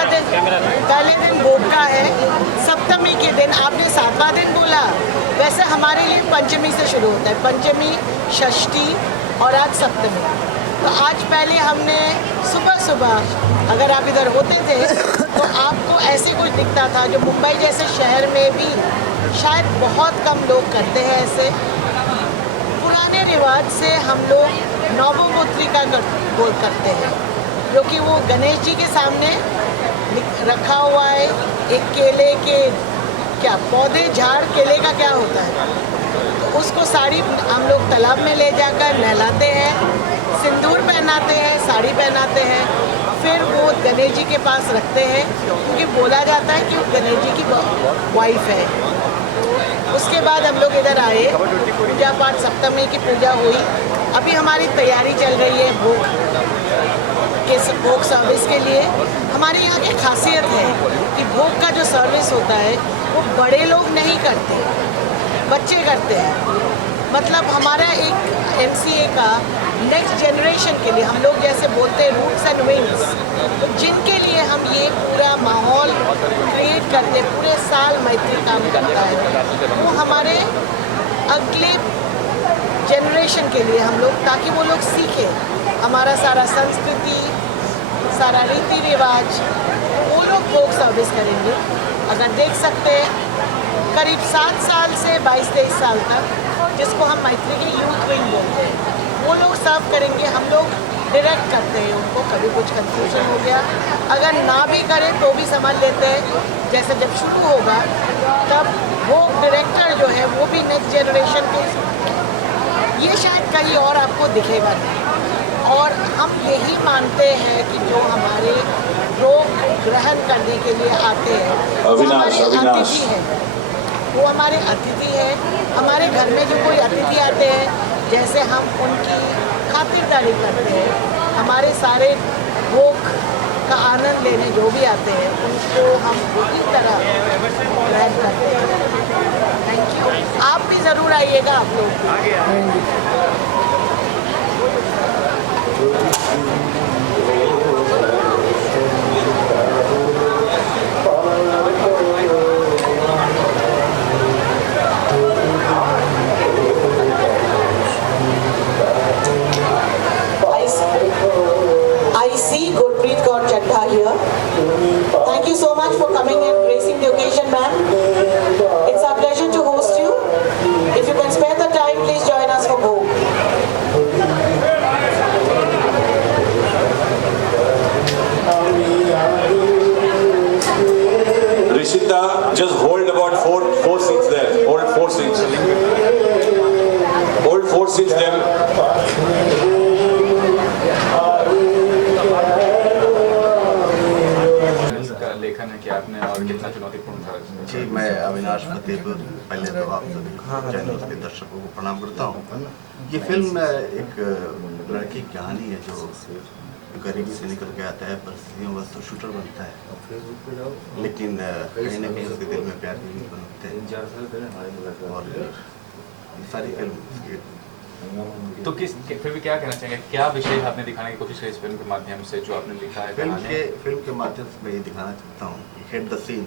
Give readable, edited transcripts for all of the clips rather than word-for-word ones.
पहले दिन भोग का है, सप्तमी के दिन आपने 7वां दिन बोला, वैसे हमारे लिए पंचमी से शुरू होता है, पंचमी, षष्ठी और आज सप्तमी। तो आज पहले हमने सुबह सुबह, अगर आप इधर होते थे तो आपको ऐसे कुछ दिखता था जो मुंबई जैसे शहर में भी शायद बहुत कम लोग करते हैं। ऐसे पुराने रिवाज से हम लोग नवमोत्री का गोल करते हैं, जो कि वो गणेश जी के सामने रखा हुआ है। एक केले के क्या पौधे, झाड़ केले का क्या होता है, तो उसको साड़ी हम लोग तालाब में ले जाकर नहलाते हैं, सिंदूर पहनाते हैं, साड़ी पहनाते हैं, फिर वो गणेश जी के पास रखते हैं, क्योंकि बोला जाता है कि वो गणेश जी की वाइफ है। उसके बाद हम लोग इधर आए, पूजा पाठ, सप्तमी की पूजा हुई। अभी हमारी तैयारी चल रही है भोग सर्विस के लिए। हमारे यहाँ की खासियत है कि भोग का जो सर्विस होता है वो बड़े लोग नहीं करते, बच्चे करते हैं। मतलब हमारा एक MCA का नेक्स्ट जनरेशन के लिए, हम लोग जैसे बोलते हैं रूट्स एंड विंग्स, तो जिनके लिए हम ये पूरा माहौल क्रिएट करते, पूरे साल मैत्री काम करता है, वो हमारे अगले जनरेशन के लिए हम लोग, ताकि वो लोग सीखें हमारा सारा संस्कृति, सारा रीति रिवाज, वो लोग भोग सर्विस करेंगे। अगर देख सकते हैं करीब 7 साल से 22-23 साल तक, जिसको हम मैत्री की यूथ विंग बोलते हैं, वो लोग सर्व करेंगे। हम लोग डायरेक्ट करते हैं उनको, कभी कुछ कंफ्यूजन हो गया, अगर ना भी करें तो भी समझ लेते हैं। जैसे जब शुरू होगा तब वो डायरेक्टर जो है वो भी नेक्स्ट जनरेशन के, ये शायद कहीं और आपको दिखेगा नहीं। और हम यही मानते हैं कि जो हमारे लोग ग्रहण करने के लिए आते हैं वो हमारे अतिथि हैं, वो हमारे अतिथि हैं। हमारे घर में जो कोई अतिथि आते हैं, जैसे हम उनकी खातिरदारी करते हैं, हमारे सारे भोग का आनंद लेने जो भी आते हैं उनको हम पूरी तरह ग्रहण करते हैं। Thank you. आप भी ज़रूर आइएगा, आप लोग। Thank you so much for coming and gracing the occasion, ma'am. It's our pleasure to host you. If you can spare the time, please join us for Bhog. Rishita, just hold about four seats there. Hold 4 seats. Hold 4 seats there. लेखन है कि आपने और कितना चुनौतीपूर्ण था? जी, मैं अविनाश फतेहपुर, पहले तो आप सभी चैनल के दर्शकों को प्रणाम करता हूँ। ये फिल्म एक लड़की की कहानी है जो गरीबी से निकल के आता है, परिस्थितियों बस तो शूटर बनता है, लेकिन कहीं ना कहीं उसके दिल में प्यार भी बनते हैं। और ये सारी फिल्म तो फिर भी क्या कहना चाहेंगे, क्या विषय आपने दिखाने की कोशिश की इस फिल्म के माध्यम से जो आपने लिखा है? फिल्म के माध्यम से मैं ये दिखाना चाहता हूँ कि hit the scene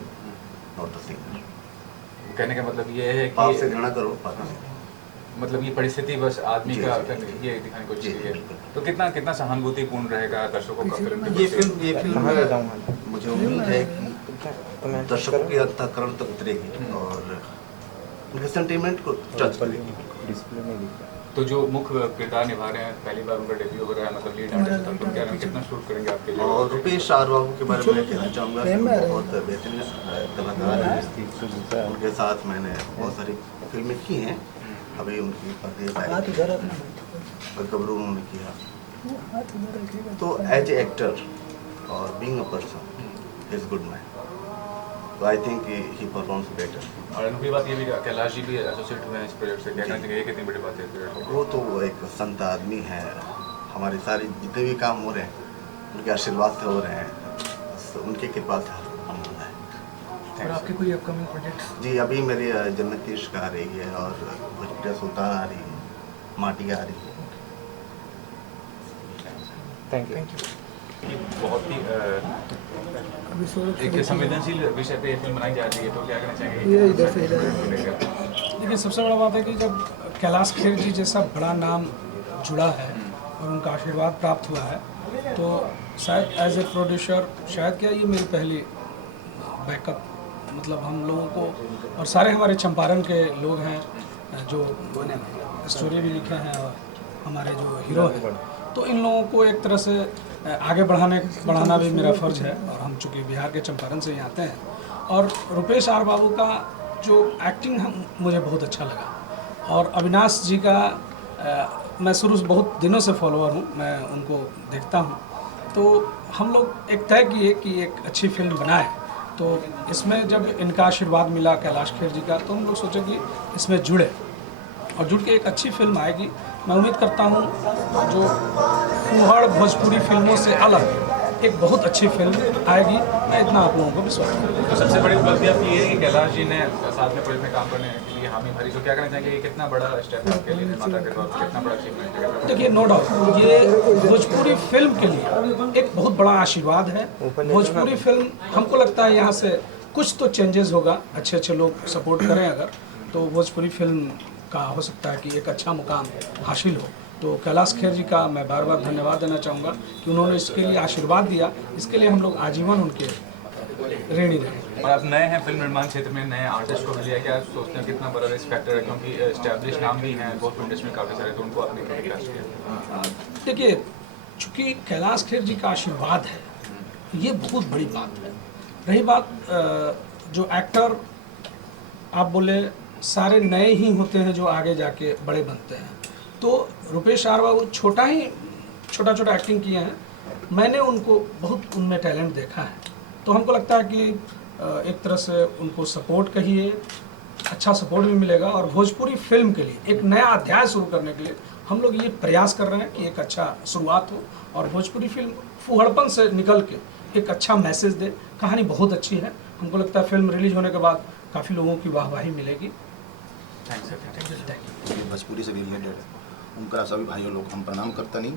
not the singer. कहने का मतलब ये है पाप कि से घृणा करो, मतलब ये परिस्थिति बस आदमी का ये दिखाने की कोशिश की है। तो कितना सहानुभूतिपूर्ण रहेगा दर्शकों का फिल्म? ये फिल्म मुझे उम्मीद है कि दर्शकों के अंतःकरण तक उतरेगी और उनके सेंटीमेंट को टच करेगी। तो जो मुख्य किरदार निभा रहे हैं, पहली बार उनका डेब्यू हो रहा है, मतलब लीड आर्टिस्ट, तो क्या कितना शूट करेंगे आपके लिए? और रुपेश आर बाबू के बारे में कहना चाहूँगा कि बहुत बेहतरीन कलाकार हैं। उनके साथ मैंने बहुत सारी फिल्में की हैं। अभी उनकी गबरू उन्होंने किया। तो एज ए एक्टर और being a person is good man, तो I think he performs better. और अनुभवी बात ये भी, कैलाश जी भी एसोसिएट हुए हैं इस प्रोजेक्ट से, क्या कहना चाहिए, ये कितनी बड़ी बात है? वो तो एक संत आदमी है। हमारे सारे जितने भी काम हो रहे हैं उनके आशीर्वाद से हो रहे हैं, उनकी कृपा से हम हो रहा है। और आपके कोई अपकमिंग प्रोजेक्ट्स? जी, अभी मेरी जन्नत की इश्क आ रही है और भोजपुरिया सुल्तान आ रही है, माटी आ रही है। Thank you. बहुत ही अभी 16 एक संवेदनशील विषय पे ये फिल्म बनाई जा रही है, तो क्या कहना चाहेंगे? ये इधर से इधर। देखिए, सबसे बड़ा बात है कि जब कैलाश खेर जी जैसा बड़ा नाम जुड़ा है और उनका आशीर्वाद प्राप्त हुआ है, तो शायद एज ए प्रोड्यूसर शायद क्या ये मेरी पहली बैकअप, मतलब हम लोगों को और सारे हमारे चंपारण के लोग हैं जो स्टोरी भी लिखे हैं और हमारे जो हीरो हैं, तो इन लोगों को एक तरह से आगे बढ़ाना भी मेरा फ़र्ज़ है। और हम चूँकि बिहार के चंपारण से ही आते हैं, और रुपेश आर बाबू का जो एक्टिंग है मुझे बहुत अच्छा लगा। और अविनाश जी का मैं शुरू से बहुत दिनों से फॉलोअर हूँ, मैं उनको देखता हूँ। तो हम लोग एक तय किए कि एक अच्छी फिल्म बनाए, तो इसमें जब इनका आशीर्वाद मिला कैलाश खेर जी का, तो हम लोग सोचे कि इसमें जुड़े और जुड़ के एक अच्छी फिल्म आएगी। मैं उम्मीद करता हूँ जो फूहड़ भोजपुरी फिल्मों से अलग एक बहुत अच्छी फिल्म आएगी, मैं इतना आप लोगों को विश्वास करता हूँ। तो सबसे बड़ी उपलब्धि आपकी ये है कि कैलाश जी ने साथ में फिल्म में काम करने के लिए हामी भरी, तो क्या कहना चाहेंगे ये कितना बड़ा स्टेप है आपके लिए निर्माता के तौर पर, कितना बड़ा अचीवमेंट है? देखिए, नो डाउट ये भोजपुरी फिल्म के लिए एक बहुत बड़ा आशीर्वाद है। भोजपुरी फिल्म हमको लगता है यहाँ से कुछ तो चेंजेस होगा, अच्छे अच्छे लोग सपोर्ट करें अगर, तो भोजपुरी फिल्म का हो सकता है कि एक अच्छा मुकाम हासिल हो। तो कैलाश खेर जी का मैं बार बार धन्यवाद देना चाहूँगा कि उन्होंने इसके लिए आशीर्वाद दिया, इसके लिए हम लोग आजीवन उनके ऋणी रहे। और आप नए हैं फिल्म निर्माण क्षेत्र में, नए आर्टिस्ट को भी लिया, क्या सोचते हैं कितना बड़ा रिस्क फैक्टर है, क्योंकि एस्टैब्लिश नाम भी हैं बहुत इंडस्ट्री में काफ़ी सारे, तो उनको आपने क्यों कैलाश किया? देखिए, चूँकि कैलाश खेर जी का आशीर्वाद है, ये बहुत बड़ी बात है। रही बात जो एक्टर आप बोले सारे नए ही होते हैं जो आगे जाके बड़े बनते हैं, तो रुपेश आर बाबू छोटा छोटा एक्टिंग किए हैं, मैंने उनको बहुत उनमें टैलेंट देखा है। तो हमको लगता है कि एक तरह से उनको सपोर्ट कहिए, अच्छा सपोर्ट भी मिलेगा। और भोजपुरी फिल्म के लिए एक नया अध्याय शुरू करने के लिए हम लोग ये प्रयास कर रहे हैं कि एक अच्छा शुरुआत हो और भोजपुरी फिल्म फूहड़पन से निकल के एक अच्छा मैसेज दे। कहानी बहुत अच्छी है, हमको लगता है फिल्म रिलीज होने के बाद काफ़ी लोगों की वाहवाही मिलेगी। ये भोजपुरी से रिलेटेड है, उनका सभी भाइयों लोग हम प्रणाम करता नहीं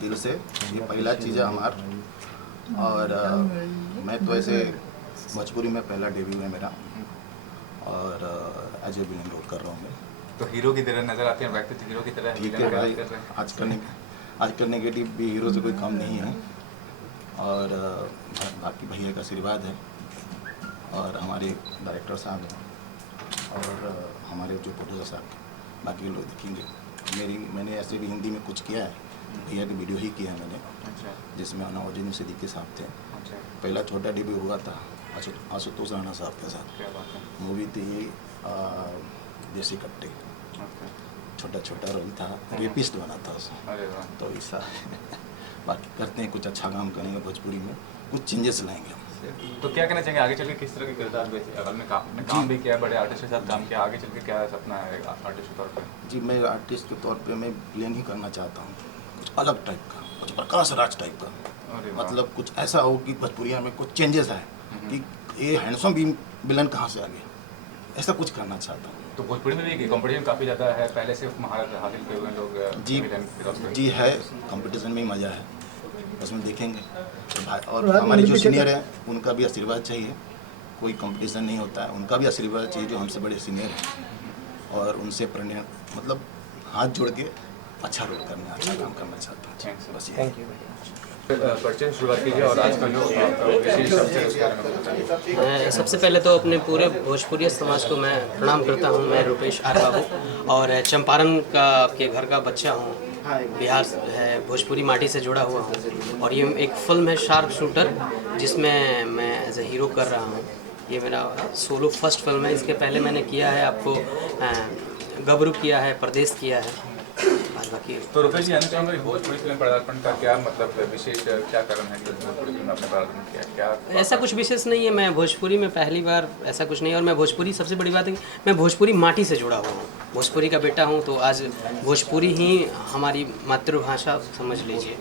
दिल से। ये पहला चीज़ है हमार, और मैं तो ऐसे भोजपुरी में पहला डेब्यू है मेरा, और एज ए विलेन रोल कर रहा हूँ मैं। तो हीरो की तरह नजर आते हैं, व्यक्तित्व हीरो की तरह ठीक है भाई, आजकल नेगेटिव भी हीरो से कोई कम नहीं है, और बाकी भैया का आशीर्वाद है, और हमारे डायरेक्टर साहब हैं, और हमारे जो प्रोड्यूसर साहब, बाकी लोग देखेंगे। मैंने ऐसे भी हिंदी में कुछ किया है, भैया की वीडियो ही किया है मैंने, जिसमें नवाजुद्दीन सिद्दीकी साहब थे। पहला छोटा डेब्यू हुआ था आशुतोष राणा साहब के साथ, मूवी थी देसी कट्टे, छोटा रोल था, रेपिस्ट बना था उसमें। तो ऐसा बाकी करते हैं, कुछ अच्छा काम करेंगे भोजपुरी में, कुछ चेंजेस लाएंगे हम। तो क्या कहना चाहेंगे आगे चल के किस तरह के किरदार में काम भी किया, बड़े आर्टिस्ट के साथ काम किया, आगे चल के क्या सपना है आर्टिस्ट के तौर पर? जी, मैं आर्टिस्ट के तौर पे मैं विलेन ही करना चाहता हूँ, कुछ अलग टाइप का, कुछ प्रकाश राज टाइप का, मतलब कुछ ऐसा हो कि भोजपुरिया में कुछ चेंजेस आए कि ये हैंडसम भी विलन कहाँ से आ गया, ऐसा कुछ करना चाहता हूँ। तो भोजपुरी में भी कंपटीशन काफ़ी ज़्यादा है, पहले से महारत हासिल किए हुए लोग जी है, कंपटीशन में ही मज़ा है, उसमें देखेंगे। और हमारे जो सीनियर हैं उनका भी आशीर्वाद चाहिए, कोई कंपटीशन नहीं होता है, उनका भी आशीर्वाद चाहिए जो हमसे बड़े सीनियर हैं, और उनसे प्रेरणा मतलब हाथ जोड़ के अच्छा रोल करना, अच्छा काम करना चाहता हूँ। बस थैंक यू। परिचय शुरुआत कीजिए और आज का जो विशेष सबसे उसके बारे में बताइए। मैं सबसे पहले तो अपने पूरे भोजपुरी समाज को मैं प्रणाम करता हूँ। मैं रुपेश आर बाबू और चंपारण का के घर का बच्चा हूँ, बिहार है, भोजपुरी माटी से जुड़ा हुआ हूँ। और ये एक फिल्म है शार्प शूटर, जिसमें मैं एज ए हीरो कर रहा हूँ। ये मेरा सोलो फर्स्ट फिल्म है। इसके पहले मैंने किया है आपको गबरू किया है, परदेश किया है, बाकी। तो रुपेश जी, आना चाहूँगा भोजपुरी फिल्म पदार्पण का क्या मतलब विशेष क्या कारण है कि भोजपुरी फिल्म आपने पदार्पण किया, क्या? ऐसा कुछ विशेष नहीं है, मैं भोजपुरी में पहली बार, ऐसा कुछ नहीं है। और मैं भोजपुरी, सबसे बड़ी बात है कि मैं भोजपुरी माटी से जुड़ा हुआ हूँ, भोजपुरी का बेटा हूँ। तो आज भोजपुरी ही हमारी मातृभाषा समझ लीजिए,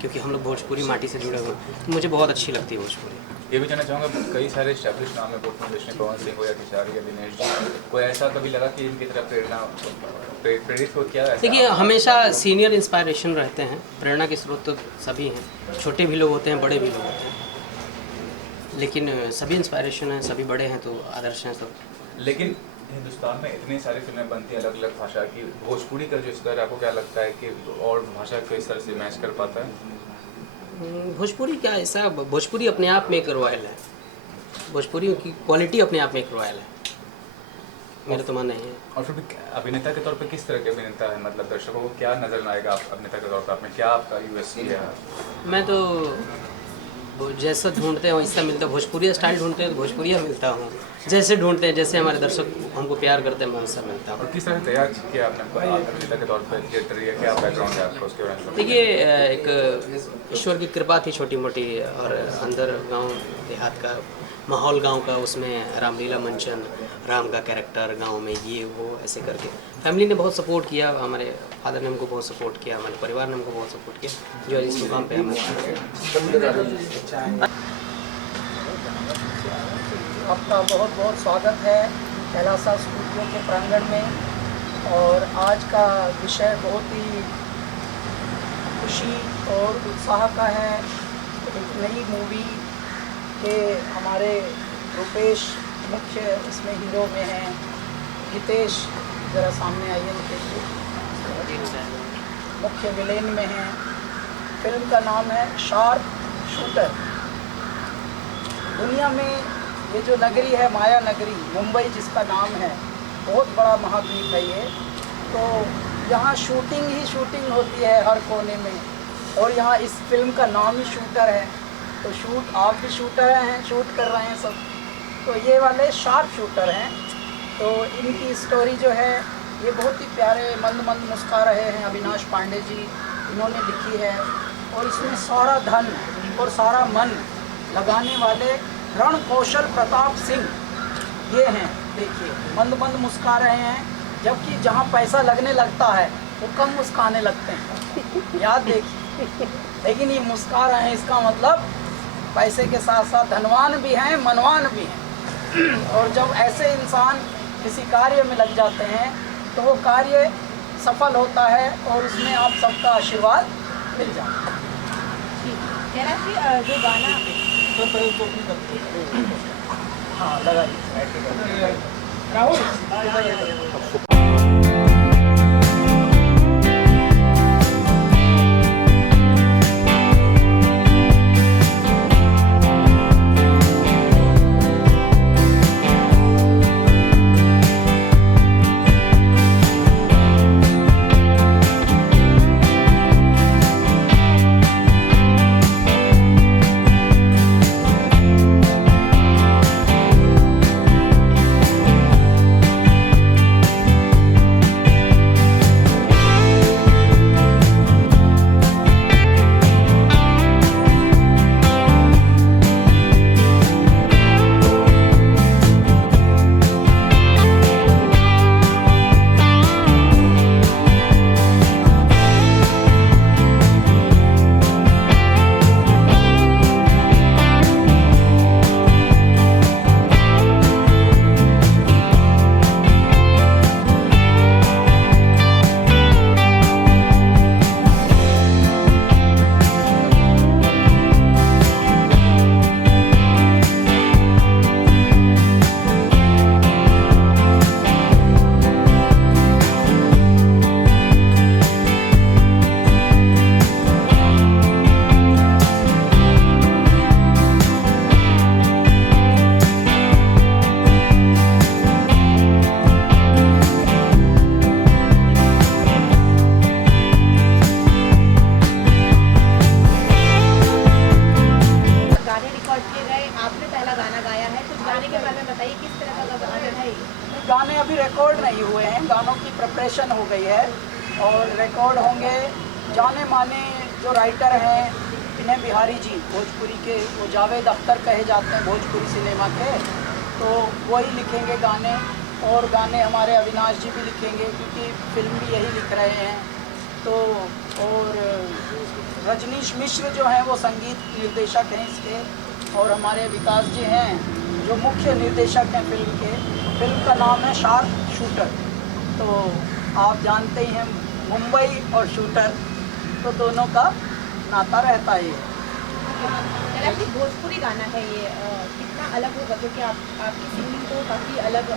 क्योंकि हम लोग भोजपुरी माटी से जुड़े हुए हैं। तो मुझे बहुत अच्छी लगती है भोजपुरी। ये भी जानना चाहूँगा, कई सारे एस्टैब्लिश नाम है भोजपुरी इंडस्ट्री, पवन सिंह हो या किशारी या दिनेश जी, कोई ऐसा कभी लगा कि इनकी तरफ प्रेरित हो क्या? देखिए, हमेशा सीनियर इंस्पायरेशन रहते हैं, प्रेरणा के स्रोत तो सभी हैं, छोटे भी लोग होते हैं, बड़े भी लोग होते हैं। लेकिन सभी इंस्पायरेशन हैं, सभी बड़े हैं तो आदर्श हैं सब। लेकिन हिंदुस्तान में इतनी सारी फिल्में बनती हैं अलग अलग भाषा की, भोजपुरी का जो स्तर है आपको क्या लगता है कि और भाषा के स्तर से मैच कर पाता है? भोजपुरी क्या ऐसा, भोजपुरी अपने आप में एक रॉयल है, भोजपुरी की क्वालिटी अपने आप में एक रॉयल है, मेरा तो मानना है। और फिर भी अभिनेता के तौर पे किस तरह के अभिनेता है, मतलब दर्शकों को क्या नजर में आएगा आप अभिनेता के तौर पर, आपने क्या आपका यूएसपी है? मैं तो जैसा ढूंढते हैं वैसा मिलता है, भोजपुरी स्टाइल ढूंढते हैं तो भोजपुरिया मिलता हूँ, जैसे ढूंढते हैं, जैसे हमारे दर्शक हमको प्यार करते हैं मैं वैसा मिलता हूँ। और किस तरह तैयार किया आपने अभिनेता के तौर पर, थिएटर या क्या बैकग्राउंड है आपका उसके बारे में? देखिए एक ईश्वर की कृपा थी छोटी मोटी, और अंदर गांव देहात का माहौल गांव का, उसमें रामलीला मंचन, राम का कैरेक्टर गांव में, ये वो ऐसे करके फैमिली ने बहुत सपोर्ट किया, हमारे फादर ने हमको बहुत सपोर्ट किया, हमारे परिवार ने हमको बहुत सपोर्ट किया, जो इस मुकाम पे हमें। आपका बहुत बहुत स्वागत है कैलासा स्टूडियो के प्रांगण में। और आज का विषय बहुत ही खुशी और उत्साह का है। एक नई मूवी के हमारे रुपेश मुख्य इसमें हीरो में हैं, हितेश ज़रा सामने आइए, हितेश मुख्य विलेन में हैं। फिल्म का नाम है शार्प शूटर। दुनिया में ये जो नगरी है माया नगरी मुंबई जिसका नाम है, बहुत बड़ा महाद्वीप है ये, तो यहाँ शूटिंग ही शूटिंग होती है हर कोने में, और यहाँ इस फिल्म का नाम ही शूटर है, तो शूट आप भी शूटर हैं, शूट कर रहे हैं सब, तो ये वाले शार्प शूटर हैं। तो इनकी स्टोरी जो है ये बहुत ही प्यारे मंद मंद मुस्कुरा रहे हैं अविनाश पांडे जी, इन्होंने लिखी है, और इसमें सारा धन और सारा मन लगाने वाले रण कौशल प्रताप सिंह ये हैं। देखिए मंद मंद मुस्कुरा रहे हैं, जबकि जहाँ पैसा लगने लगता है वो कम मुस्काने लगते हैं, याद देखिए, लेकिन ये मुस्कुरा रहे हैं, इसका मतलब पैसे के साथ साथ धनवान भी हैं, मनवान भी हैं। और जब ऐसे इंसान किसी कार्य में लग जाते हैं तो वो कार्य सफल होता है और उसमें आप सबका आशीर्वाद मिल जाता है। जो गाना हाँ लगाइए राहुल गाने अभी रिकॉर्ड नहीं हुए हैं, गानों की प्रिपरेशन हो गई है और रिकॉर्ड होंगे। जाने माने जो राइटर हैं इन्हें बिहारी जी भोजपुरी के, वो जावेद अख्तर कहे जाते हैं भोजपुरी सिनेमा के, तो वही लिखेंगे गाने। और गाने हमारे अविनाश जी भी लिखेंगे क्योंकि फिल्म भी यही लिख रहे हैं। तो और रजनीश मिश्र जो हैं वो संगीत निर्देशक हैं इसके, और हमारे विकास जी हैं जो मुख्य निर्देशक हैं फिल्म के। फिल्म का नाम है शार्प शूटर। तो आप जानते ही हैं मुंबई और शूटर तो दोनों का नाता रहता ही है। कैलाश जी, भोजपुरी गाना है ये, कितना अलग होगा क्योंकि आपकी सिंगिंग को काफ़ी अलग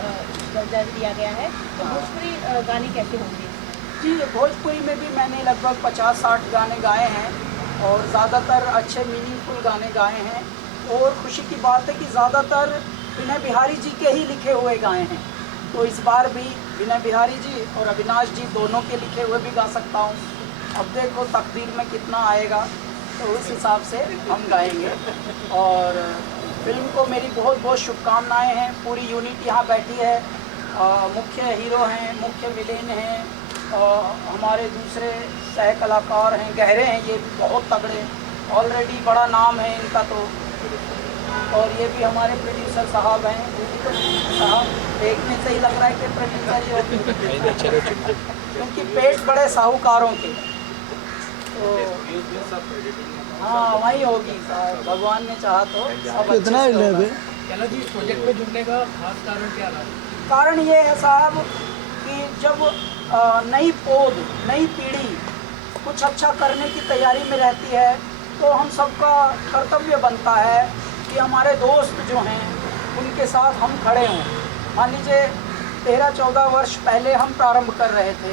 दर्जा दिया गया है, तो भोजपुरी गाने कैसे होंगे? जी, भोजपुरी में भी मैंने लगभग 50-60 गाने गाए हैं और ज़्यादातर अच्छे मीनिंगफुल गाने गाए हैं। और खुशी की बात है कि ज़्यादातर विनय बिहारी जी के ही लिखे हुए गाए हैं, तो इस बार भी विनय बिहारी जी और अविनाश जी दोनों के लिखे हुए भी गा सकता हूँ। अब देखो तकदीर में कितना आएगा, तो उस हिसाब से हम गाएंगे। और फिल्म को मेरी बहुत बहुत शुभकामनाएं हैं। पूरी यूनिट यहाँ बैठी है, मुख्य हीरो हैं, मुख्य विलेन हैं, हमारे दूसरे सह कलाकार हैं, गहरे हैं, ये भी बहुत तगड़े, ऑलरेडी बड़ा नाम है इनका। तो और ये भी हमारे प्रोड्यूसर साहब हैं, साहब देखने से ही लग रहा है कि प्रोड्यूसर ही होते, क्योंकि पेट बड़े साहूकारों के। तो हाँ, वही होगी साहब, भगवान ने चाहा तो सब कितना अच्छे से होगा। कैलाश जी, इस प्रोजेक्ट में जुड़ने का खास कारण क्या रहा? कारण ये है साहब कि जब नई पौध, नई पीढ़ी कुछ अच्छा करने की तैयारी में रहती है, तो हम सबका कर्तव्य बनता है कि हमारे दोस्त जो हैं उनके साथ हम खड़े हों। मान लीजिए 13-14 वर्ष पहले हम प्रारंभ कर रहे थे,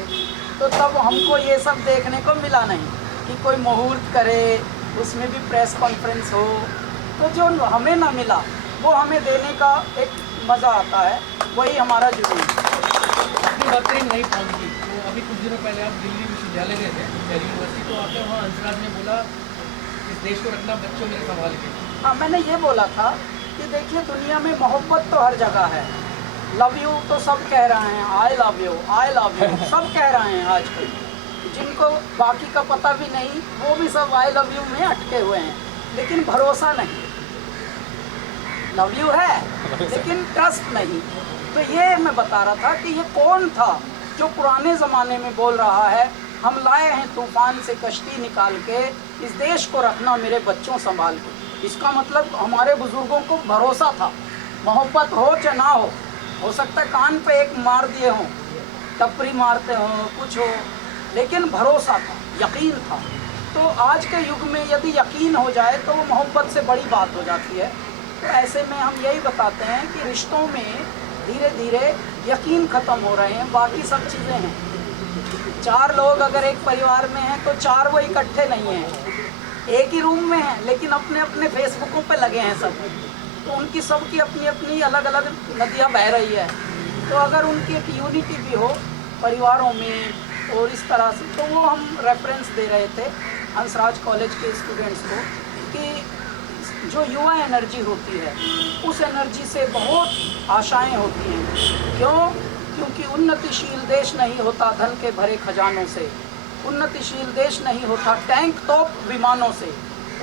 तो तब हमको ये सब देखने को मिला नहीं कि कोई मुहूर्त करे, उसमें भी प्रेस कॉन्फ्रेंस हो। तो जो हमें ना मिला वो हमें देने का एक मज़ा आता है, वही हमारा जुनून। अपनी बात करें नहीं पहुँची, तो अभी कुछ दिनों पहले आप दिल्ली विश्वविद्यालय गए थे, दिल्ली यूनिवर्सिटी, तो आके वहाँ हंसराज ने बोला इस देश को रखना बच्चों में संभाल के। हाँ, मैंने ये बोला था कि देखिए दुनिया में मोहब्बत तो हर जगह है। लव यू तो सब कह रहे हैं, आई लव यू सब कह रहे हैं आजकल। जिनको बाकी का पता भी नहीं, वो भी सब आई लव यू में अटके हुए हैं, लेकिन भरोसा नहीं। लव यू है लेकिन ट्रस्ट नहीं। तो ये मैं बता रहा था कि ये कौन था जो पुराने ज़माने में बोल रहा है हम लाए हैं तूफान से कश्ती निकाल के, इस देश को रखना मेरे बच्चों संभाल के। इसका मतलब हमारे बुजुर्गों को भरोसा था, मोहब्बत हो चाहे ना हो सकता है कान पे एक मार दिए हों, टपरी मारते हों, कुछ हो, लेकिन भरोसा था, यकीन था। तो आज के युग में यदि यकीन हो जाए तो वो मोहब्बत से बड़ी बात हो जाती है। तो ऐसे में हम यही बताते हैं कि रिश्तों में धीरे धीरे यकीन ख़त्म हो रहे हैं, बाकी सब चीज़ें हैं। 4 लोग अगर एक परिवार में हैं तो 4 वो इकट्ठे नहीं हैं, एक ही रूम में हैं, लेकिन अपने अपने फेसबुकों पे लगे हैं सब। तो उनकी सबकी अपनी अपनी अलग अलग नदियाँ बह रही है। तो अगर उनकी एक यूनिटी भी हो परिवारों में और इस तरह से, तो वो हम रेफरेंस दे रहे थे हंसराज कॉलेज के स्टूडेंट्स को कि जो युवा एनर्जी होती है उस एनर्जी से बहुत आशाएं होती हैं। क्यों? क्योंकि उन्नतिशील देश नहीं होता धन के भरे खजानों से, उन्नतिशील देश नहीं होता टैंक तोप विमानों से,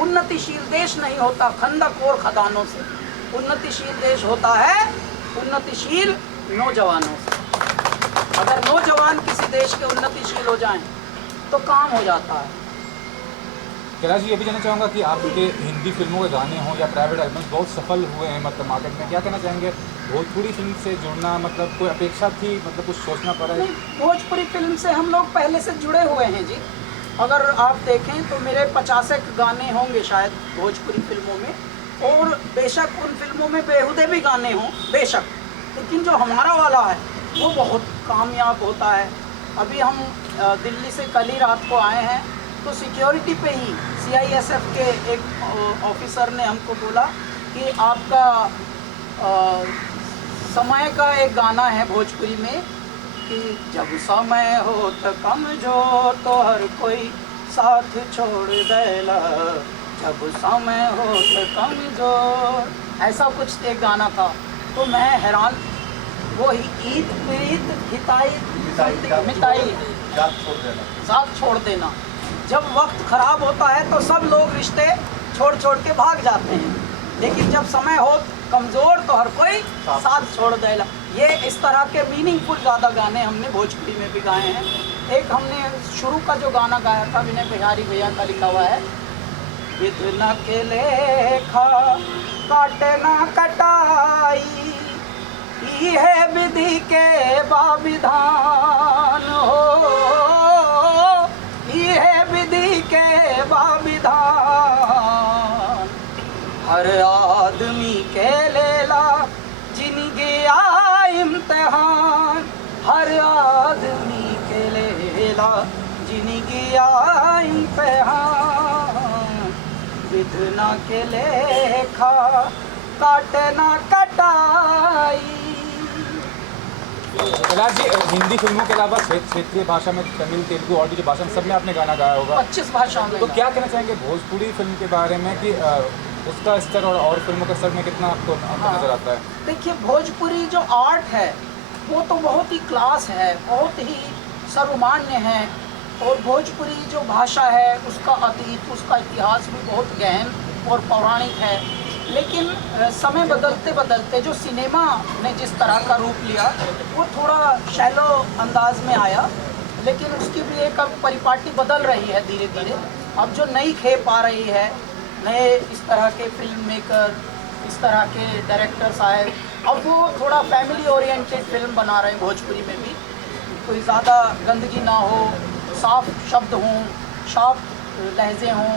उन्नतिशील देश नहीं होता खंदक और खदानों से, उन्नतिशील देश होता है उन्नतिशील नौजवानों से। अगर नौजवान किसी देश के उन्नतिशील हो जाएं तो काम हो जाता है। कैलाश जी, ये भी जानना चाहूँगा कि आपके हिंदी फिल्मों के गाने हों या प्राइवेट एल्बम्स बहुत सफल हुए हैं मतलब मार्केट में, क्या कहना चाहेंगे? भोजपुरी फिल्म से जुड़ना मतलब कोई अपेक्षा थी, मतलब कुछ सोचना पड़ा है? नहीं, भोजपुरी फिल्म से हम लोग पहले से जुड़े हुए हैं जी। अगर आप देखें तो मेरे 50 गाने होंगे शायद भोजपुरी फिल्मों में, और बेशक उन फिल्मों में बेहुदे भी गाने हों बेशक, लेकिन जो हमारा वाला है वो बहुत कामयाब होता है। अभी हम दिल्ली से कल ही रात को आए हैं, तो सिक्योरिटी पे ही CISF के एक ऑफिसर ने हमको बोला कि आपका समय का एक गाना है भोजपुरी में कि जब समय हो तो कमजोर तो हर कोई साथ छोड़ देला, जब समय हो तो कमजोर, ऐसा कुछ एक गाना था। तो मैं हैरान, वो ईद प्रीत हिताई मिताई साथ छोड़ देना। जब वक्त ख़राब होता है तो सब लोग रिश्ते छोड़ छोड़ के भाग जाते हैं, लेकिन जब समय हो कमज़ोर तो हर कोई साथ छोड़ देला। ये इस तरह के मीनिंगफुल ज़्यादा गाने हमने भोजपुरी में भी गाए हैं। एक हमने शुरू का जो गाना गाया था विनय बिहारी भैया का लिखा हुआ है, विधना के लेखा काटे ना कटाई, है विधि के बाविधान हो, ये है विधि के बाविधान, आदमी के लेला जिंदगी आ इम्तिहान, हर आदमी के लेला जिंदगी आ इम्तिहान, विधना के लेखा काटना कटाई। कैलाश जी, हिंदी फिल्मों के अलावा क्षेत्रीय भाषा में तमिल, तेलुगु और भी जो भाषा में सब में आपने गाना गाया होगा, 25 भाषाओं में। तो क्या कहना चाहेंगे भोजपुरी फिल्म के बारे में कि उसका स्तर और फिल्मों के स्तर में कितना आपको अंतर नजर आता है? देखिए, भोजपुरी जो आर्ट है वो तो बहुत ही क्लास है, बहुत ही सर्वमान्य है, और भोजपुरी जो भाषा है उसका अतीत, उसका इतिहास भी बहुत गहन और पौराणिक है। लेकिन समय बदलते बदलते जो सिनेमा ने जिस तरह का रूप लिया वो थोड़ा शैलो अंदाज में आया, लेकिन उसकी भी एक अब परिपाटी बदल रही है धीरे धीरे। अब जो नई खेप आ रही है, नए इस तरह के फिल्म मेकर, इस तरह के डायरेक्टर साहब, अब वो थोड़ा फैमिली ओरिएंटेड फिल्म बना रहे हैं भोजपुरी में भी। कोई ज़्यादा गंदगी ना हो, साफ शब्द हों, साफ लहजे हों,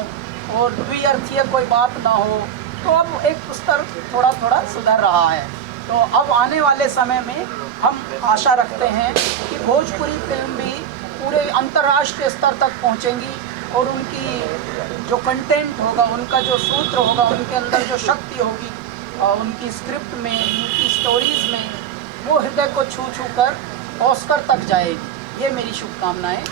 और द्विअर्थीय कोई बात ना हो, तो अब एक स्तर थोड़ा थोड़ा सुधर रहा है। तो अब आने वाले समय में हम आशा रखते हैं कि भोजपुरी फिल्म भी पूरे अंतर्राष्ट्रीय स्तर तक पहुंचेंगी, और उनकी जो कंटेंट होगा, उनका जो सूत्र होगा, उनके अंदर जो शक्ति होगी, उनकी स्क्रिप्ट में, उनकी स्टोरीज़ में, वो हृदय को छू छू कर ऑस्कर तक जाएगी। ये मेरी शुभकामनाएं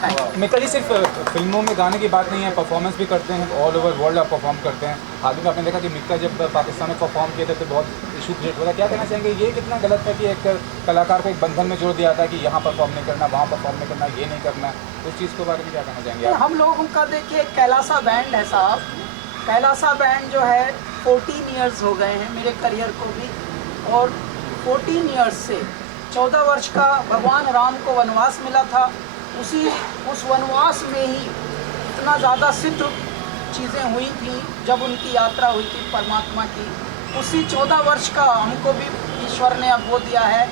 हैं। मित्तल जी, सिर्फ फिल्मों में गाने की बात नहीं है, परफॉर्मेंस भी करते हैं, ऑल ओवर वर्ल्ड आप परफॉर्म करते हैं। हाल ही में आपने देखा कि मिक्का जब पाकिस्तान में परफॉर्म किए थे तो बहुत इशू क्रिएट हुआ था। क्या कहना चाहेंगे, ये कितना गलत है कि एक कलाकार को एक बंधन में जोड़ दिया था कि यहाँ परफॉर्म नहीं करना, वहाँ परफॉर्म नहीं करना, ये नहीं करना, उस चीज़ के बारे में क्या कहना चाहेंगे आप? हम लोगों का देखिए, कैलासा बैंड है साहब, कैलासा बैंड जो है 14 ईयर्स हो गए हैं मेरे करियर को भी, और 14 ईयर्स से 14 वर्ष का भगवान राम को वनवास मिला था, उस वनवास में ही इतना ज़्यादा सिद्ध चीज़ें हुई थी जब उनकी यात्रा हुई थी परमात्मा की। उसी 14 वर्ष का हमको भी ईश्वर ने अब वो दिया है,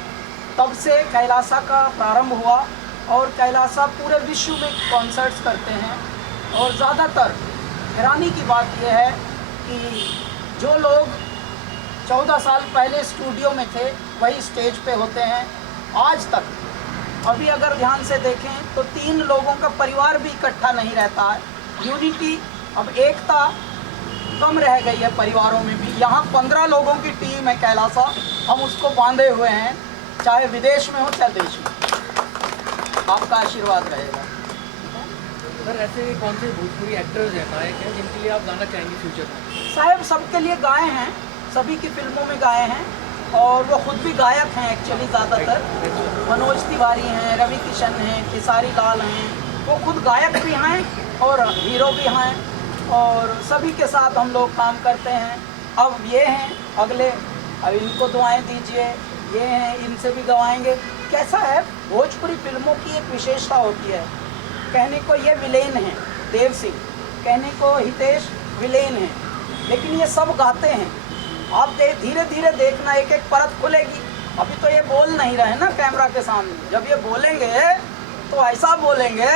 तब से कैलासा का प्रारंभ हुआ, और कैलासा पूरे विश्व में कॉन्सर्ट्स करते हैं। और ज़्यादातर हैरानी की बात यह है कि जो लोग 14 साल पहले स्टूडियो में थे वही स्टेज पे होते हैं आज तक। अभी अगर ध्यान से देखें तो 3 लोगों का परिवार भी इकट्ठा नहीं रहता है। यूनिटी, अब एकता कम रह गई है परिवारों में भी। यहाँ 15 लोगों की टीम है कैलासा, हम उसको बांधे हुए हैं, चाहे विदेश में हो चाहे देश में। आपका आशीर्वाद रहेगा। सर, ऐसे कौन से भोजपुरी एक्टर्स हैं, नायक हैं, जिनके लिए आप गाना चाहेंगे फ्यूचर में? साहब सबके लिए गाए हैं, सभी की फिल्मों में गाए हैं, और वो खुद भी गायक हैं एक्चुअली ज़्यादातर। मनोज तिवारी हैं, रवि किशन हैं, खेसारी लाल हैं, वो खुद गायक भी हैं और हीरो भी हैं, और सभी के साथ हम लोग काम करते हैं। अब ये हैं अगले, अब इनको दुआएं दीजिए, ये हैं, इनसे भी गवाएंगे। कैसा है, भोजपुरी फिल्मों की एक विशेषता होती है, कहने को ये विलेन हैं देव सिंह, कहने को हितेश विलेन हैं, लेकिन ये सब गाते हैं। आप धीरे धीरे देखना, एक एक परत खुलेगी। अभी तो ये बोल नहीं रहे ना कैमरा के सामने, जब ये बोलेंगे तो ऐसा बोलेंगे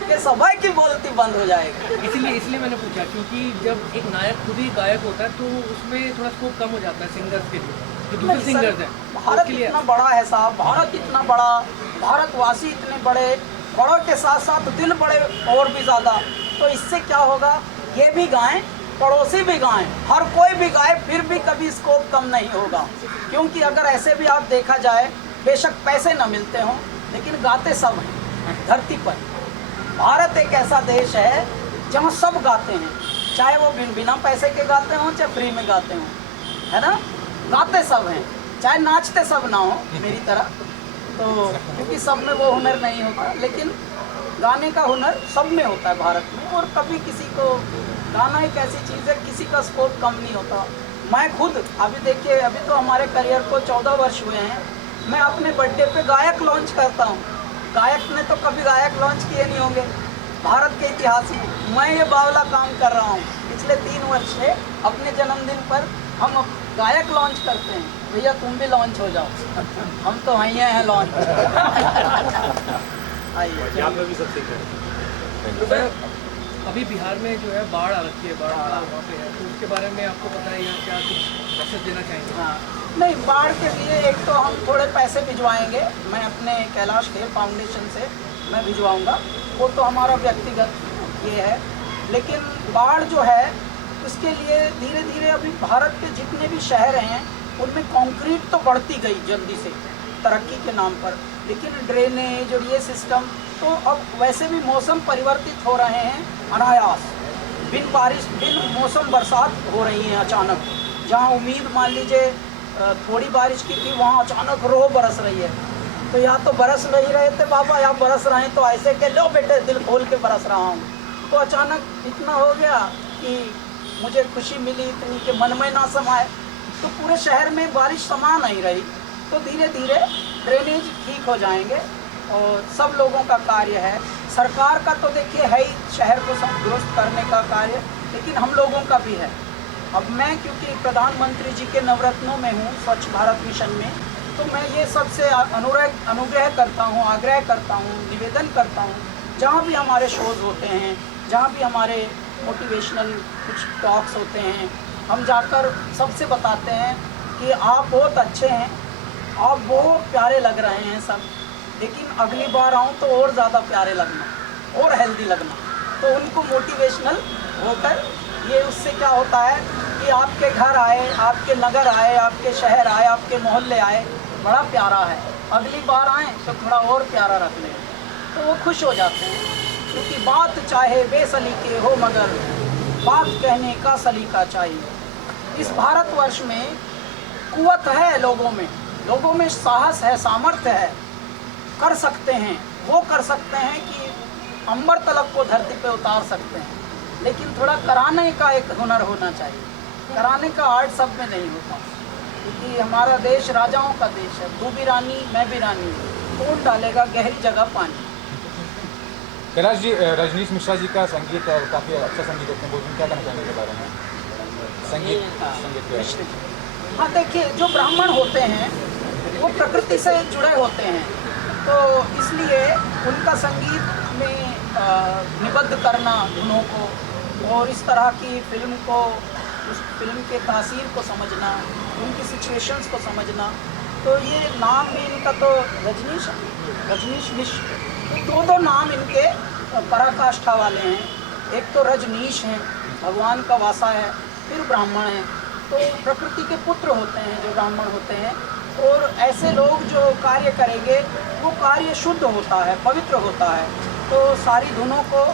कि सभी की बोलती बंद हो जाएगी। इसलिए मैंने पूछा, क्योंकि जब एक नायक खुद ही गायक होता है तो उसमें थोड़ा स्कोप कम हो जाता है सिंगर्स के लिए, जो दूसरे सिंगर्स हैं। भारत इतना बड़ा है साहब, भारत इतना बड़ा, भारतवासी इतने बड़े, बड़ों के साथ साथ दिल बड़े और भी ज़्यादा। तो इससे क्या होगा, ये भी गाएं, पड़ोसी भी गाएं, हर कोई भी गाए, फिर भी कभी स्कोप कम नहीं होगा। क्योंकि अगर ऐसे भी आप देखा जाए, बेशक पैसे न मिलते हों, लेकिन गाते सब हैं धरती पर। भारत एक ऐसा देश है जहाँ सब गाते हैं, चाहे वो बिना पैसे के गाते हों चाहे फ्री में गाते हों, है ना। गाते सब हैं, चाहे नाचते सब ना हो मेरी तरह, तो क्योंकि सब में वो हुनर नहीं होता, लेकिन गाने का हुनर सब में होता है भारत में। और कभी किसी को, गाना एक ऐसी चीज़ है, किसी का स्कोप कम नहीं होता। मैं खुद अभी देखिए, अभी तो हमारे करियर को 14 वर्ष हुए हैं, मैं अपने बर्थडे पे गायक लॉन्च करता हूँ। गायक ने तो कभी गायक लॉन्च किए नहीं होंगे भारत के इतिहास में। मैं ये बावला काम कर रहा हूँ पिछले 3 वर्ष से, अपने जन्मदिन पर हम गायक लॉन्च करते हैं। भैया तुम भी लॉन्च हो जाओ, हम तो वहीं हैं लॉन्च। आइए, अभी बिहार में जो है बाढ़ आ रखी है, बाढ़ का वहाँ पे है, तो उसके बारे में आपको पता है या क्या कुछ मैसेज देना चाहेंगे? हाँ, नहीं, बाढ़ के लिए एक तो हम थोड़े पैसे भिजवाएंगे, मैं अपने कैलाश खेर फाउंडेशन से मैं भिजवाऊंगा, वो तो हमारा व्यक्तिगत ये है। लेकिन बाढ़ जो है उसके लिए धीरे धीरे अभी भारत के जितने भी शहर हैं उनमें कंक्रीट तो बढ़ती गई जल्दी से तरक्की के नाम पर, लेकिन ड्रेनेज और ये सिस्टम तो अब वैसे भी मौसम परिवर्तित हो रहे हैं अनायास, बिन बारिश बिन मौसम बरसात हो रही है अचानक। जहाँ उम्मीद मान लीजिए थोड़ी बारिश की थी, वहाँ अचानक रोह बरस रही है। तो यहाँ तो बरस नहीं रहे थे बाबा, यहाँ बरस रहे हैं तो ऐसे के लो बेटे दिल खोल के बरस रहा हूँ। तो अचानक इतना हो गया कि मुझे खुशी मिली इतनी कि मन में ना समाए, तो पूरे शहर में बारिश समा नहीं रही। तो धीरे धीरे ड्रेनेज ठीक हो जाएंगे और सब लोगों का कार्य है। सरकार का तो देखिए है ही शहर को दुरुस्त करने का कार्य, लेकिन हम लोगों का भी है। अब मैं क्योंकि प्रधानमंत्री जी के नवरत्नों में हूँ स्वच्छ भारत मिशन में, तो मैं ये सबसे अनुग्रह करता हूँ, आग्रह करता हूँ, निवेदन करता हूँ, जहाँ भी हमारे शोज़ होते हैं, जहाँ भी हमारे मोटिवेशनल कुछ टॉक्स होते हैं, हम जाकर सबसे बताते हैं कि आप बहुत अच्छे हैं, आप बहुत प्यारे लग रहे हैं सब, लेकिन अगली बार आऊँ तो और ज़्यादा प्यारे लगना और हेल्दी लगना। तो उनको मोटिवेशनल होकर ये उससे क्या होता है कि आपके घर आए, आपके नगर आए, आपके शहर आए, आपके मोहल्ले आए, बड़ा प्यारा है, अगली बार आए तो थोड़ा और प्यारा रख लें, तो वो खुश हो जाते हैं। क्योंकि बात चाहे बेसलीके हो मगर बात कहने का सलीका चाहिए। इस भारतवर्ष में कुव्वत है लोगों में साहस है, सामर्थ्य है, कर सकते हैं, वो कर सकते हैं कि अंबर तलब को धरती पे उतार सकते हैं, लेकिन थोड़ा कराने का एक हुनर होना चाहिए। कराने का आर्ट सब में नहीं होता, क्योंकि हमारा देश राजाओं का देश है, तू भी रानी मैं भी रानी, कौन डालेगा गहरी जगह पानी। कैलाश जी, रजनीश मिश्रा जी का संगीत काफ़ी अच्छा संगीत देखते हैं, क्या कहना चाहेंगे इसके बारे में? संगीत हाँ, देखिए जो ब्राह्मण होते हैं वो प्रकृति से जुड़े होते हैं, तो इसलिए उनका संगीत में निबद्ध करना धुनों को और इस तरह की फिल्म को, उस फिल्म के तासीर को समझना, उनकी सिचुएशंस को समझना, तो ये नाम भी इनका तो रजनीश मिश्र, दो नाम इनके पराकाष्ठा वाले हैं। एक तो रजनीश हैं, भगवान का वासा है, फिर ब्राह्मण हैं, तो प्रकृति के पुत्र होते हैं जो ब्राह्मण होते हैं। और ऐसे लोग जो कार्य करेंगे वो कार्य शुद्ध होता है, पवित्र होता है। तो सारी धुनों को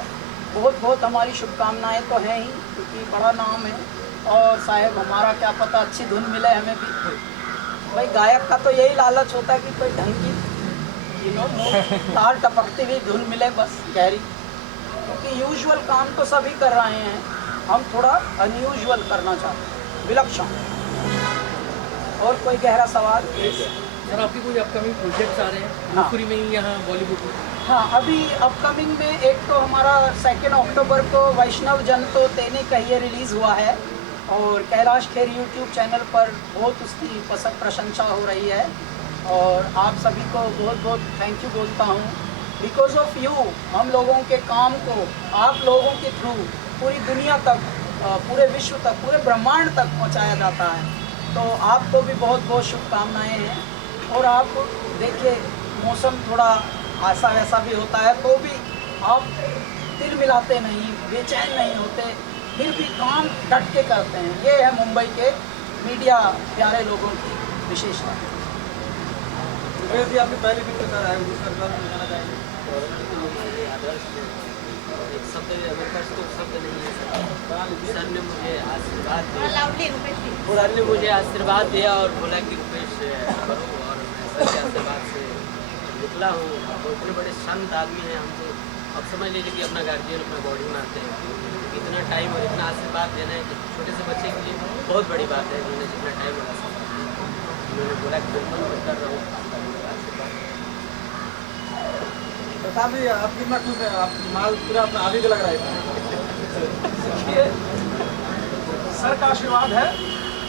बहुत बहुत हमारी शुभकामनाएं तो हैं ही, क्योंकि बड़ा नाम है। और साहब हमारा क्या पता अच्छी धुन मिले हमें भी, भाई गायक का तो यही लालच होता है कि कोई ढंग की ताल टपकती हुई धुन मिले बस गहरी, क्योंकि यूजुअल काम तो सभी कर रहे हैं, हम थोड़ा अनयूजुअल करना चाहते हैं, विलक्षण। और कोई गहरा सवाल? सर आपकी कोई अपकमिंग प्रोजेक्ट्स आ रहे हैं भोजपुरी में ही यहाँ बॉलीवुड में? हाँ, अभी अपकमिंग में एक तो हमारा 2 अक्टूबर को वैष्णव जन तो तेने कहिए रिलीज़ हुआ है, और कैलाश खेर यूट्यूब चैनल पर बहुत उसकी प्रशंसा हो रही है, और आप सभी को बहुत बहुत थैंक यू बोलता हूँ। बिकॉज ऑफ यू हम लोगों के काम को आप लोगों के थ्रू पूरी दुनिया तक, पूरे विश्व तक, पूरे ब्रह्मांड तक पहुँचाया जाता है। तो आपको भी बहुत बहुत शुभकामनाएँ हैं। और आप देखिए मौसम थोड़ा ऐसा वैसा भी होता है, तो भी आप दिल मिलाते नहीं, बेचैन नहीं होते, फिर भी काम डट के करते हैं। ये है मुंबई के मीडिया प्यारे लोगों की विशेषता। आपकी पहली फिल्म सर आए उसका बताना चाहेंगे? एक शब्द मेरे पास तो शब्द नहीं है सर ने मुझे आशीर्वाद दिया, सर ने मुझे आशीर्वाद दिया और बोला कि रुपेश करो, और मैं सर के आशीर्वाद से निकला हूँ। और इतने बड़े संत आदमी हैं, हम तो अब समझ लीजिए कि अपना गार्जियन अपना बॉडी मारते हैं। इतना टाइम और इतना आशीर्वाद देना है कि छोटे से बच्चे के लिए बहुत बड़ी बात है। उन्होंने जितना टाइम लगा उन्होंने बोला कि बिल्कुल मैं कर रहा हूँ। प्रताप जी आप कितना खुश हैं? आप माल पूरा अपना आगे का लग रहा है। सर का आशीर्वाद है।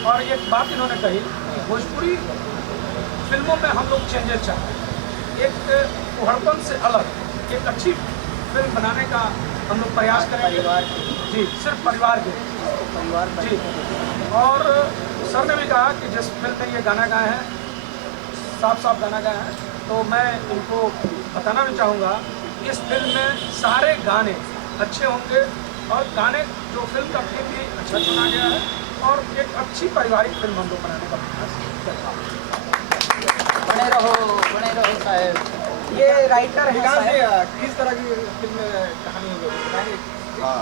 और एक बात इन्होंने कही, भोजपुरी फिल्मों में हम लोग चेंजेस चाहते हैं, एक उहड़पन से अलग एक अच्छी फिल्म बनाने का हम लोग प्रयास करेंगे परिवार जी, सिर्फ परिवार के परिवार जी। और सर ने भी कहा कि जिस फिल्म में ये गाना गाए हैं, साफ साफ गाना गाए हैं, तो मैं उनको बताना भी चाहूँगा इस फिल्म में सारे गाने अच्छे होंगे और गाने जो फिल्म का थीम भी अच्छा चुना गया है और एक अच्छी पारिवारिक फिल्म हम लोग बनाने का प्रयास करता हूँ। बने रहो साहब। ये राइटर है साहब। किस तरह की फिल्म कहानी बताएंगे? हाँ,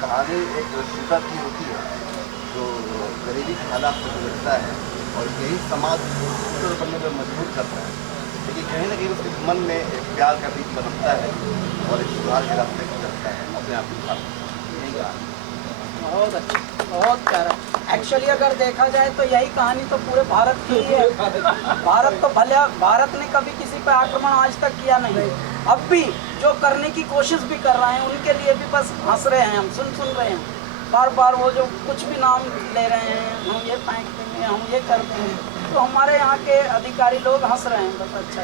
कहानी एक शूटर की होती है जो गरीबी के हालात से गुजरता है और यही समाज शूटर बनने पर मजबूर करता है, लेकिन कहीं ना कहीं उसके मन में एक प्यार का बीज बनता है और एक सुधार के रास्ते को चलता है अपने आप को। यही कहानी बहुत अच्छा, बहुत प्यारा। एक्चुअली अगर देखा जाए तो यही कहानी तो पूरे भारत की ही है। भारत तो भले, भारत ने कभी किसी पर आक्रमण आज तक किया नहीं, अब भी जो करने की कोशिश भी कर रहे हैं उनके लिए भी बस हंस रहे हैं, हम सुन रहे हैं बार बार वो जो कुछ भी नाम ले रहे हैं, हम ये फेंक देंगे, हम ये कर देंगे, तो हमारे यहाँ के अधिकारी लोग हंस रहे हैं बस। अच्छा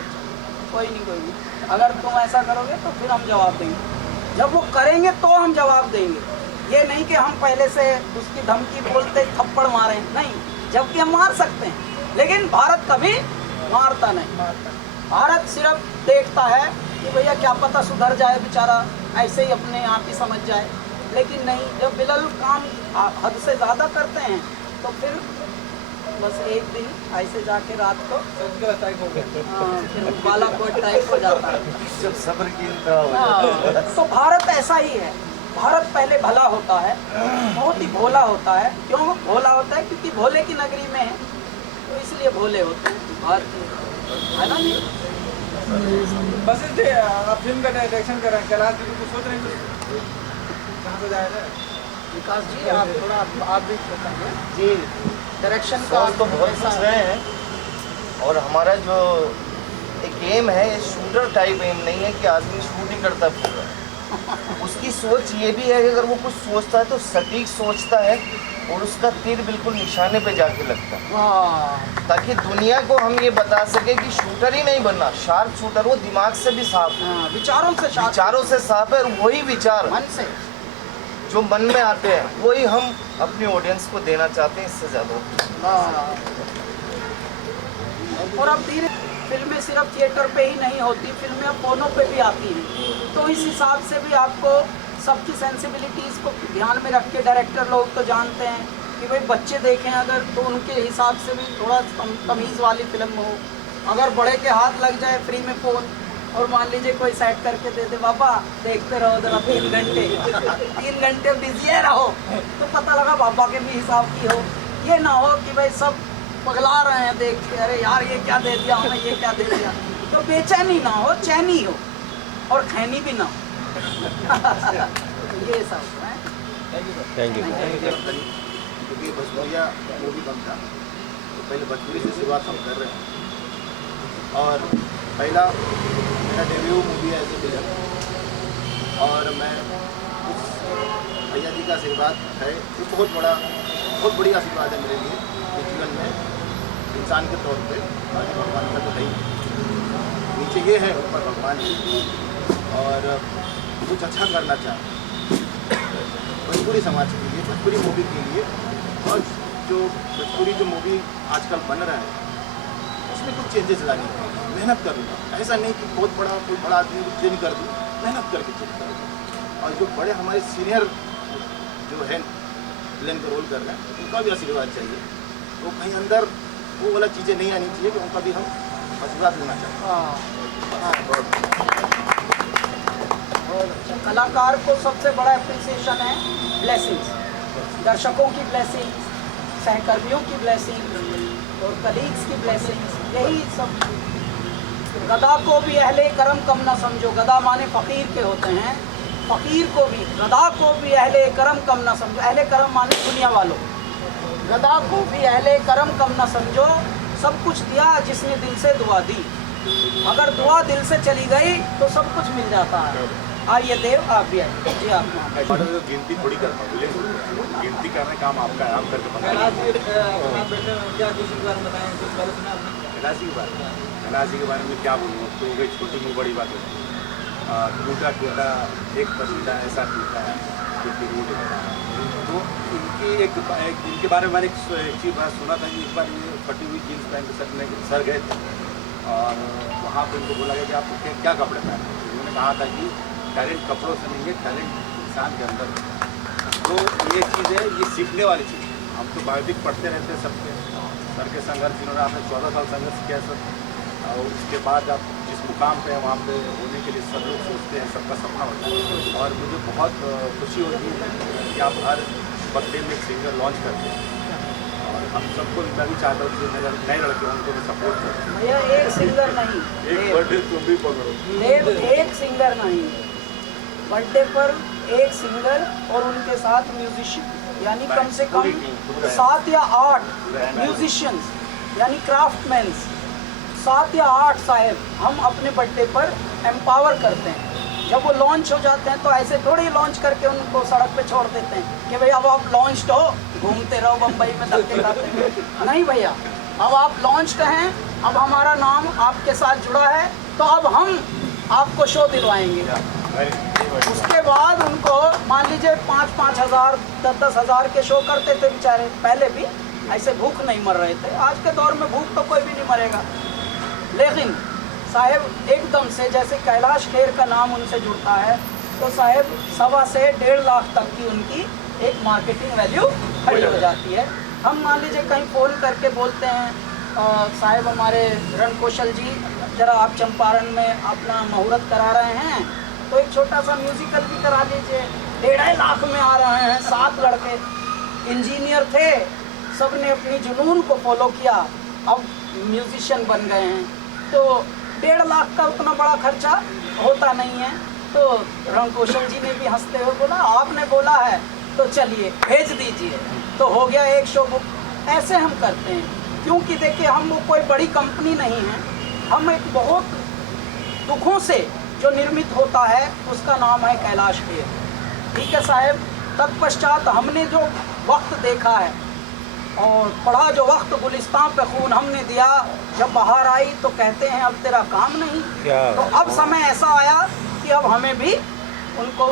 कोई नहीं, अगर तुम ऐसा करोगे तो फिर हम जवाब देंगे। जब वो करेंगे तो हम जवाब देंगे, ये नहीं कि हम पहले से उसकी धमकी बोलते थप्पड़ मारें, नहीं, जबकि हम मार सकते हैं, लेकिन भारत कभी मारता नहीं। भारत सिर्फ देखता है कि भैया क्या पता सुधर जाए बेचारा, ऐसे ही अपने आप ही समझ जाए, लेकिन नहीं, जब बिल्कुल काम हद से ज़्यादा करते हैं तो फिर बस एक दिन ऐसे जाके रात को फिर बालाकोट टाइप हो जाता है। जब सब्र की इंतहा तो भारत ऐसा ही है। भारत पहले भला होता है, बहुत ही भोला होता है। क्यों भोला होता है? क्योंकि भोले की नगरी में है, तो इसलिए भोले होते हैं भारतीय, है ना? नहीं बस आप फिल्म का डायरेक्शन कर रहे हैं, कैलाश जी कुछ सोच रहे हैं कहाँ से जाएगा? विकास जी आप थोड़ा आप भी बताइए जी। डायरेक्शन का। तो बहुत कुछ रहे हैं और हमारा जो एक एम है, ये शूटर टाइप एम नहीं है कि आदमी शूट ही करता पूरा। उसकी सोच ये भी है कि अगर वो कुछ सोचता है तो सटीक सोचता है और उसका तीर बिल्कुल निशाने पे जाके लगता है, ताकि दुनिया को हम ये बता सके कि शूटर ही नहीं बनना, शार्प शूटर, वो दिमाग से भी साफ है, विचारों से साफ है, और वही विचार मन से जो मन में आते हैं वही हम अपनी ऑडियंस को देना चाहते हैं, इससे ज़्यादा। और अब धीरे फिल्में सिर्फ थिएटर पे ही नहीं होती, फिल्में अब फोनों पे भी आती हैं, तो इस हिसाब से भी आपको सबकी सेंसिबिलिटीज़ को ध्यान में रख के डायरेक्टर लोग तो जानते हैं कि भाई बच्चे देखें अगर, तो उनके हिसाब से भी थोड़ा तमीज़ वाली फिल्म हो। अगर बड़े के हाथ लग जाए फ्री में फ़ोन और मान लीजिए कोई सेट करके दे दे, बाबा देखते रहो जरा 3 घंटे बिजी रहो, तो पता लगा बाबा के भी हिसाब की हो। ये ना हो कि भाई सब पगला रहे हैं देख के, अरे यार ये क्या दे दिया हमें, ये क्या दे दिया, तो बेचैनी ना हो, चैनी हो और खैनी भी ना हो। ये सब है। Thank you. क्योंकि भोजपुरिया मूवी बनता तो पहले भोजपुरी से शुरुआत हम कर रहे हैं और पहला मेरा डेब्यू मूवी है ऐसे विलन, और मैं उस भैया जी का आशीर्वाद है, वो बहुत बड़ी आशीर्वाद है मेरे लिए जीवन में, इंसान के तौर पे। बाकी भगवान का तो है ही, नीचे ये है, ऊपर भगवान है, और कुछ अच्छा करना चाहते भोजपुरी समाज के लिए, भोजपुरी मूवी के लिए। और जो भोजपुरी जो मूवी आजकल बन रहा है उसमें कुछ चेंजेस लानी है, मेहनत करूँगा, ऐसा नहीं कि बहुत कोई बड़ा आदमी को चेंज कर दूँ, मेहनत करके चेंज करूँगा। और जो बड़े हमारे सीनियर जो है विलेन का रोल कर रहे हैं उनका भी आशीर्वाद चाहिए, तो कहीं अंदर वो वाला चीज़ें नहीं आनी चाहिए कि उनका भी हम आशीर्वाद लेना चाहते हैं। कलाकार को सबसे बड़ा अप्रिसिएशन है ब्लेसिंग्स, दर्शकों की ब्लेसिंग्स, सहकर्मियों की ब्लेसिंग्स और कलीग्स की ब्लेसिंग्स, यही सब। गधा को भी अहले करम कम ना समझो, गधा माने फ़कीर के होते हैं, फ़कीर को भी, गधा को भी अहले करम कम ना समझो, अहले करम माने दुनिया वालों, गधा को भी अहले करम कम ना समझो, सब कुछ दिया जिसने दिल से दुआ दी, अगर दुआ दिल से चली गई तो सब कुछ मिल जाता है। आइए देव आप भी आइए जी। आप गिनती थोड़ी करता हूँ, गिनती करने काम आपका है, आप करके कैलाश जी के बारे में बताएं, कुछ बारे सुना आपने? कैलाश जी के बारे में क्या बोलूँ, तो गई छोटी में बड़ी बात है। टूटा टूटा एक पसीना ऐसा टूटा है जो कि रूठ गया। तो इनके बारे में मैंने एक चीज़ बात सुना था कि एक बार ये फटी हुई जीन्स पैंट सकने सर गए थे और वहाँ पर उनको बोला गया कि आप क्या कपड़े पहने। उन्होंने कहा था कि टैलेंट कपड़ों से नहीं है, टैलेंट इंसान के अंदर है। तो ये चीज़ है, ये सीखने वाली चीज़ है। हम तो बायोपिक पढ़ते रहते हैं सबके सर के संघर्ष, जिन्होंने आपने 14 साल संघर्ष किया सर, और उसके बाद आप जिस मुकाम पे हैं वहाँ पे होने के लिए सब लोग सोचते हैं, सबका सपना होता है। और मुझे बहुत खुशी होती है कि आप हर बर्थडे में एक सिंगर लॉन्च करते हैं और हम सबको, मैं भी चाहता हूँ कि नए लड़के हैं उनको भी सपोर्ट करें। भैया एक सिंगर नहीं, एक बर्थडे तुम भी पकड़ो, एक सिंगर नहीं, बर्थडे पर एक सिंगर और उनके साथ म्यूजिशियन, यानी कम से कम 7 या 8 म्यूजिशियंस यानी क्राफ्टमैन्स, 7 या 8 साहब हम अपने बर्थडे पर एम्पावर करते हैं। जब वो लॉन्च हो जाते हैं तो ऐसे थोड़ी लॉन्च करके उनको सड़क पे छोड़ देते हैं कि भैया अब आप लॉन्च्ड हो, घूमते रहो बम्बई में धक्के खाते। नहीं भैया, अब आप लॉन्च्ड हैं, अब हमारा नाम आपके साथ जुड़ा है, तो अब हम आपको शो दिलवाएंगे। उसके बाद उनको मान लीजिए 5-5 हज़ार 10-10 हज़ार के शो करते थे बेचारे, पहले भी ऐसे भूख नहीं मर रहे थे। आज के दौर में भूख तो कोई भी नहीं मरेगा, लेकिन साहब एकदम से जैसे कैलाश खेर का नाम उनसे जुड़ता है तो साहब 1.25 से 1.5 लाख तक की उनकी एक मार्केटिंग वैल्यू खड़ी हो जाती है। हम मान लीजिए कहीं फ़ोन करके बोलते हैं साहब हमारे रणकौशल जी ज़रा आप चंपारण में अपना मुहूर्त करा रहे हैं तो एक छोटा सा म्यूजिकल भी करा लीजिए, 1.5 लाख में आ रहे हैं। 7 लड़के इंजीनियर थे, सब ने अपनी जुनून को फॉलो किया, अब म्यूजिशियन बन गए हैं। तो 1.5 लाख का उतना बड़ा खर्चा होता नहीं है। तो रणकौशल जी ने भी हंसते हुए बोला आपने बोला है तो चलिए भेज दीजिए, तो हो गया एक शो बुक। ऐसे हम करते हैं क्योंकि देखिए हम वो कोई बड़ी कंपनी नहीं है, हम एक बहुत दुखों से जो निर्मित होता है उसका नाम है कैलाश खेर। ठीक है साहब, तत्पश्चात हमने जो वक्त देखा है और पढ़ा जो वक्त गुलिस्तान पे खून हमने दिया, जब बाहर आई तो कहते हैं अब तेरा काम नहीं। तो अब समय ऐसा आया कि अब हमें भी उनको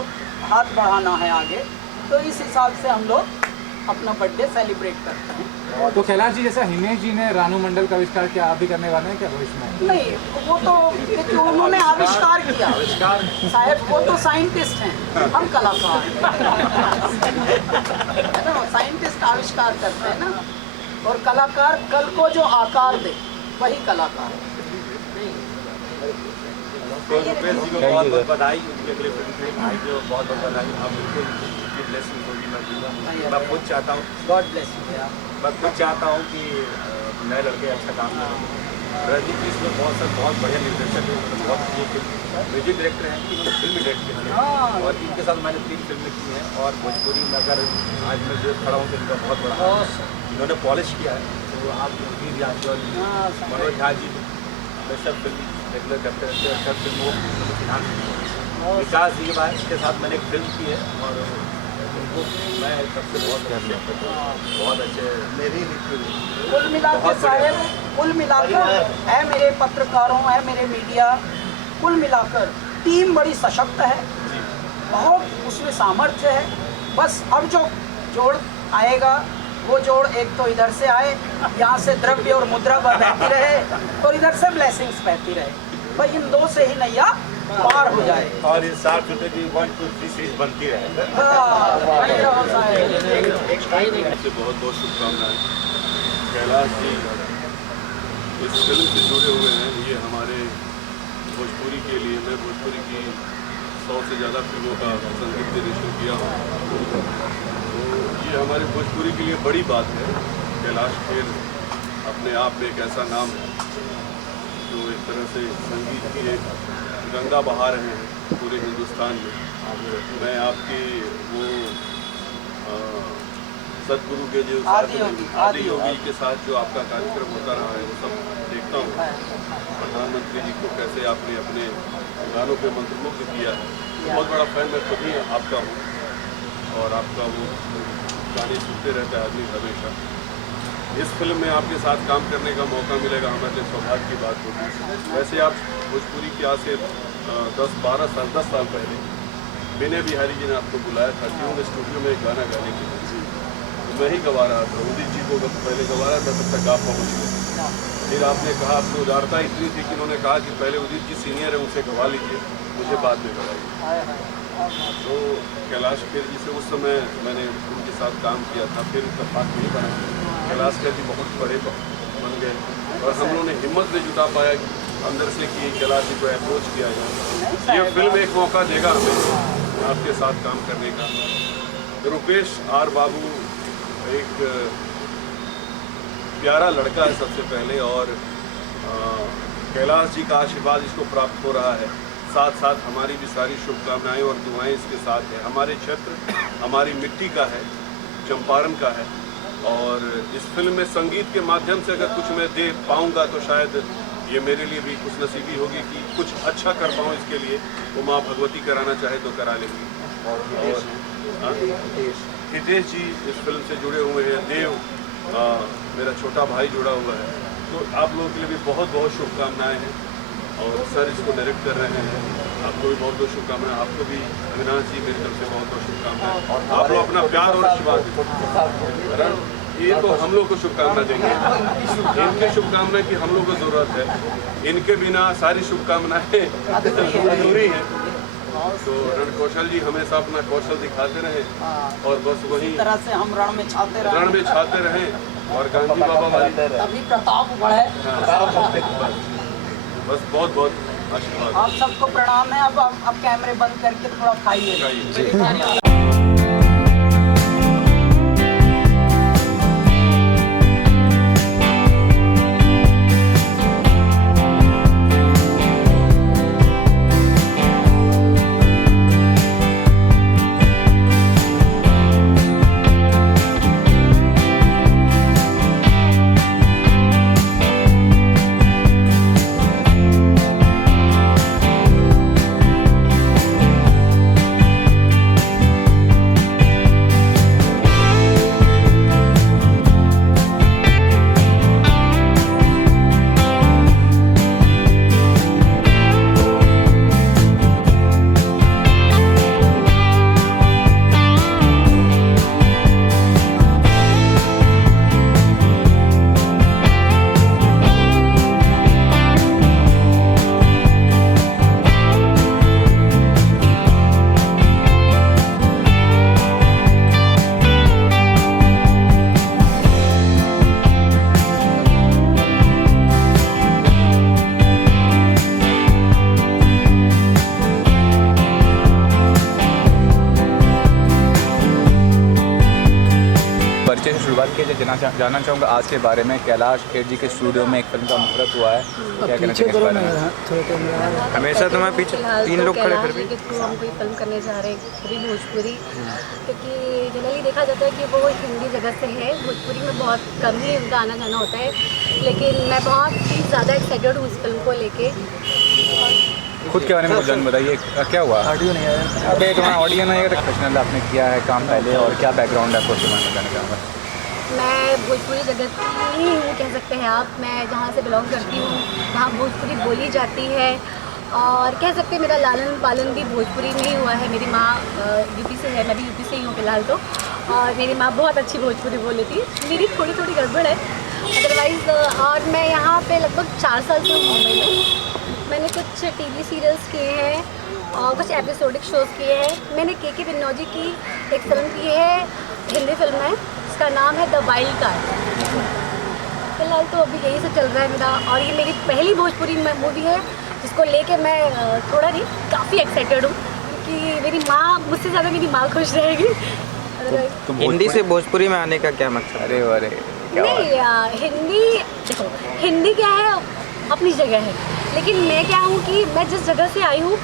हाथ बढ़ाना है आगे, तो इस हिसाब से हम लोग अपना बर्थडे सेलिब्रेट करते हैं। तो कैलाश जी जैसा हिमेश जी ने रानू मंडल का आविष्कार क्या आप भी करने वाले हैं क्या भविष्य में? नहीं, वो तो उन्होंने आविष्कार किया साहब, वो तो साइंटिस्ट हैं, हम कलाकार है ना। साइंटिस्ट आविष्कार करते हैं ना, और कलाकार कल को जो आकार दे वही कलाकार है। तो रुपेश जी को बहुत बहुत बधाई, उनके अगले फिल्म भाई जो बहुत बहुत बधाई। आप बिल्कुल उनकी ब्लेसिंग होगी, मैं दूँगा। मैं खुद चाहता हूँ, गॉड ब्लेस यू। मैं खुद चाहता हूँ कि नए लड़के अच्छा काम करें। रणजीत जी इसमें बहुत बढ़िया निर्देशक है, बहुत अच्छी म्यूजिक डायरेक्टर हैं, इन्होंने फिल्म डायरेक्ट की है और इनके साथ मैंने 3 फिल्में की हैं। और भोजपुरी में अगर आज मैं जो खड़ा हूँ तो इनका बहुत बड़ा इन्होंने पॉलिश किया है। तो आप भी आपको मनोज झा जी सब फिल्म रेगुलर करते रहते हैं, सब फिल्मों को ध्यान विकास जी के बाद इसके साथ मैंने एक फिल्म की है और उनको मैं सबसे बहुत अच्छे मेरी कुल मिलाकर साहब, कुल मिलाकर है मेरे पत्रकारों, है मेरे मीडिया, कुल मिलाकर टीम बड़ी सशक्त है, बहुत उसमें सामर्थ्य है। बस अब जो जोड़ आएगा वो जोड़ एक तो इधर से आए, यहाँ से द्रव्य और मुद्रा बहती रहे और इधर से ब्लेसिंग्स बहती रहे, भाई इन दो से ही नैया पार हो जाए। और इस 60 रुपये की 1, 2, 3 सीरीज बनती रहे। बहुत बहुत शुभकामनाएं। कैलाश जी इस फिल्म से जुड़े हुए हैं, ये हमारे भोजपुरी के लिए, मैं भोजपुरी की 100 से ज़्यादा फिल्मों का संगीत निर्देशन किया हूँ, तो ये हमारे भोजपुरी के लिए बड़ी बात है। कैलाश खेर अपने आप में एक ऐसा नाम है जो एक तरह से संगीत की एक गंगा बहा रहे हैं पूरे हिंदुस्तान में। मैं आपकी वो सदगुरु के जो आदि योगी के साथ जो आपका कार्यक्रम होता रहा है वो सब देखता हूँ। प्रधानमंत्री जी को कैसे आपने अपने गानों पे मंत्रमुग्ध किया है, बहुत बड़ा फैन मैं खुद ही आपका हूँ और आपका वो गाने सुनते रहता है आदमी हमेशा। इस फिल्म में आपके साथ काम करने का मौका मिलेगा, हमारे लिए सौभाग्य की बात होगी। वैसे आप भोजपुरी की आज से 10 साल पहले विनय बिहारी जी ने आपको बुलाया था ट्यून स्टूडियो में एक गाना गाने के लिए, तो मैं ही गवा रहा था। उदित जी को पहले गवा रहा था, तब तक आप पहुँच गए। फिर आपने कहा, आपको उदारता इतनी थी कि उन्होंने कहा कि पहले उदित जी सीनियर है, उनसे गवा लीजिए, मुझे बाद में गवाइए। तो कैलाश खेर जी से उस समय मैंने उनके साथ काम किया था, फिर इत्तेफाक नहीं बना। कैलाश खेर जी बहुत बड़े बन गए और हम लोगों ने हिम्मत नहीं जुटा पाया अंदर से कि कैलाश जी को अप्रोच किया जाए। ये फिल्म एक मौका देगा हमें आपके साथ काम करने का। रुपेश आर बाबू एक प्यारा लड़का है सबसे पहले, और कैलाश जी का आशीर्वाद इसको प्राप्त हो रहा है। साथ साथ हमारी भी सारी शुभकामनाएं और दुआएं इसके साथ है। हमारे क्षेत्र हमारी मिट्टी का है, चंपारण का है, और इस फिल्म में संगीत के माध्यम से अगर कुछ मैं दे पाऊंगा तो शायद ये मेरे लिए भी कुछ नसीबी होगी कि कुछ अच्छा कर पाऊँ। इसके लिए वो माँ भगवती कराना चाहे तो करा लेंगी। और हितेश जी इस फिल्म से जुड़े हुए हैं, देव मेरा छोटा भाई जुड़ा हुआ है। तो आप लोगों के लिए भी बहुत बहुत शुभकामनाएं हैं, और सर इसको डायरेक्ट कर रहे हैं, आपको भी बहुत बहुत शुभकामनाएं। आपको भी अविनाश जी मेरी तरफ से बहुत बहुत शुभकामनाएं। आप लोग अपना प्यार और आशीर्वाद, ये तो हम लोग को शुभकामना देंगे, इनकी शुभकामना की हम लोग को जरूरत है, इनके बिना सारी शुभकामनाएं अधूरी हैं। तो रण कौशल जी हमेशा अपना कौशल दिखाते रहे, और बस वही तरह से हम रण में छाते रहें और गांधी बाबा वाली अभी प्रताप बढ़े। बस बहुत बहुत आशीर्वाद। आप सबको प्रणाम है। अब कैमरे बंद करके थोड़ा खाइए। शुरुआत की जानना चाहूँगा आज के बारे में। कैलाश खेर जी के स्टूडियो में एक फिल्म का मुहूर्त हुआ है, क्या कहना चाहिए इस बारे में? हमेशा तो मैं पीछे तीन लोग खड़े फिर भी हम कोई फिल्म करने जा रहे हैं पूरी भोजपुरी, क्योंकि जनरली देखा जाता है कि वो हिंदी जगह से है, भोजपुरी में बहुत कम ही उनका आना जाना होता है, लेकिन मैं बहुत ही ज़्यादा एक्साइटेड हूँ इस फिल्म को लेके। खुद के बारे में कुछ जान बताइए, क्या हुआ? ऑडियो नहीं आया। अबे तुम्हारा ऑडियो नहीं है। प्रोफेशनल आपने किया है काम पहले, और क्या बैकग्राउंड है आपको उसके बारे में जानना चाहूँगा। मैं भोजपुरी जगत की ही हूँ, कह सकते हैं आप। मैं जहाँ से बिलोंग करती हूँ वहाँ भोजपुरी बोली जाती है, और कह सकते हैं मेरा लालन पालन भी भोजपुरी में ही हुआ है। मेरी माँ यूपी से है, मैं भी यूपी से ही हूँ फिलहाल तो, और मेरी माँ बहुत अच्छी भोजपुरी बोल लेती है। मेरी थोड़ी थोड़ी गड़बड़ है अदरवाइज़। और मैं यहाँ पे लगभग 4 साल से हूँ मुंबई में। मैंने कुछ टीवी सीरियल्स किए हैं और कुछ एपिसोडिक शोज़ किए हैं। मैंने के बिन्नौजी की एक फिल्म की है, हिंदी फिल्म है, इसका नाम है द वाइल्ड कार्ड। फिलहाल तो अभी यही से चल रहा है मेरा, और ये मेरी पहली भोजपुरी मूवी है जिसको लेके मैं थोड़ा नहीं काफ़ी एक्साइटेड हूँ, क्योंकि मेरी माँ मुझसे ज़्यादा मेरी माँ खुश रहेगी। हिंदी से भोजपुरी में आने का क्या मकसद? अरे अरे नहीं, हिंदी देखो, हिंदी क्या है अपनी जगह है, लेकिन मैं क्या हूँ कि मैं जिस जगह से आई हूँ,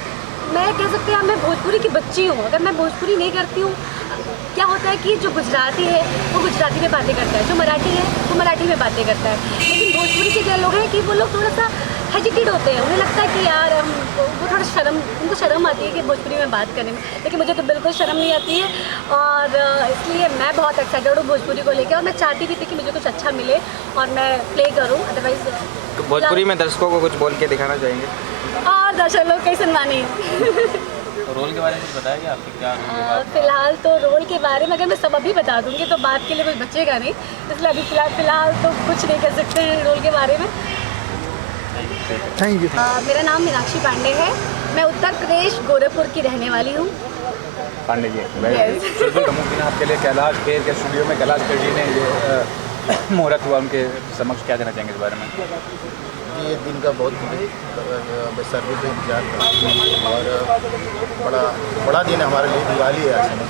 मैं कह सकते हैं मैं भोजपुरी की बच्ची हूँ। अगर मैं भोजपुरी नहीं करती हूँ, क्या होता है कि जो गुजराती है वो गुजराती में बातें करता है, जो मराठी है वो मराठी में बातें करता है, लेकिन भोजपुरी के क्या लोग हैं कि वो लोग थोड़ा सा हेजिटेट होते हैं, उन्हें लगता है कि यार हम वो थोड़ा शर्म, उनको शर्म आती है कि भोजपुरी में बात करने में, लेकिन मुझे तो बिल्कुल शर्म नहीं आती है। और इसलिए मैं बहुत एक्साइटेड हूँ भोजपुरी को लेकर, और मैं चाहती भी थी कि मुझे कुछ अच्छा मिले और मैं प्ले करूँ। अदरवाइज तो भोजपुरी में दर्शकों को कुछ बोल के दिखाना चाहेंगे? और दर्शक लोग कहीं सुनवानी रोल के बारे में कुछ बताया आपके क्या फिलहाल तो रोल के बारे में अगर मैं सब अभी बता दूंगी तो बात के लिए कुछ बचेगा नहीं, इसलिए अभी फिलहाल तो कुछ नहीं कर सकते हैं रोल के बारे में। Thank you. मेरा नाम मीनाक्षी पांडे है, मैं उत्तर प्रदेश गोरखपुर की रहने वाली हूँ। पांडे जी, चुलबुल का मुमकिन आपके लिए कैलाश खेर के स्टूडियो में कैलाश खेर जी ने ये मुहूर्त हुआ, उनके समक्ष क्या कहना चाहेंगे इस बारे में? ये दिन का बहुत बेसब्री से इंतजार करते हैं और बड़ा दिन है हमारे लिए, दिवाली है आज समझ।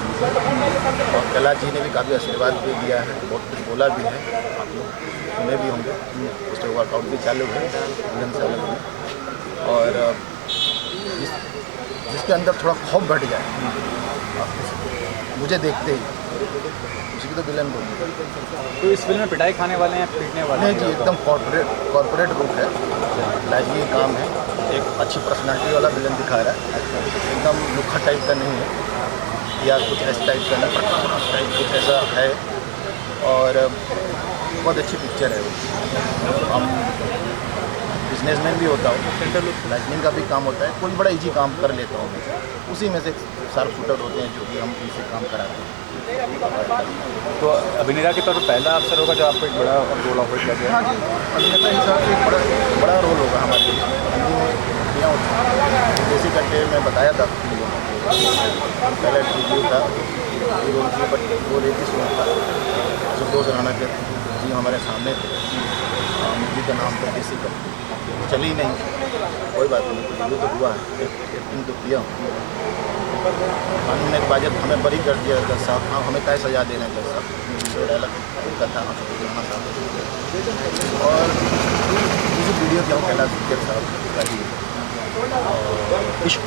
और कैलाश जी ने भी काफ़ी आशीर्वाद भी दिया है, बहुत कुछ बोला भी है, आप लोग सुने भी होंगे, उस पर वर्कआउट भी चालू है दुल्हन से अलग में। और जिसके अंदर थोड़ा खौफ बढ़ जाए मुझे देखते ही, उसी की तो विलन बोलूँ। तो इस फिल्म में पिटाई खाने वाले हैं, पीटने वाले नहीं जी, एकदम कॉर्पोरेट बुक है, लाजमी काम है, एक अच्छी पर्सनालिटी वाला विलन दिखा रहा है, एकदम लुखा टाइप का नहीं है या कुछ ऐसा टाइप का नहीं, टाइप कुछ ऐसा है। और बहुत अच्छी पिक्चर है वो। हम बिजनेसमैन भी होता हूँ, लाइटनिंग का भी काम होता है, कोई बड़ा इजी काम कर लेता हूँ मैं, उसी में से शार्प शूटर होते हैं जो कि हम उनसे काम कराते हैं। तो अभिनेता के तौर पर पहला अवसर होगा जो आपको एक बड़ा रोल ऑफर किया गया? हाँ जी, अभिनेता हिसाब से एक बड़ा रोल होगा हमारे लिए। हिंदी में किया होता जैसे करके मैं बताया था, पहले रिव्यू था रोल की, बट वो रेती सुना था। संतोष राणा के जी हमारे सामने थे, मूवी का नाम था देसी का, चली नहीं, कोई बात नहीं, रिव्यू तो हुआ है, एक्टिंग तो किया। कानून ने बाजत हमें बरी कर दिया जज साहब, हाँ हमें क्या सजा देना जज साहब, डायलॉग उनका था राणा साहब। और दूसरी वीडियो क्या हूँ कैलाश खेर साहब का ही इश्क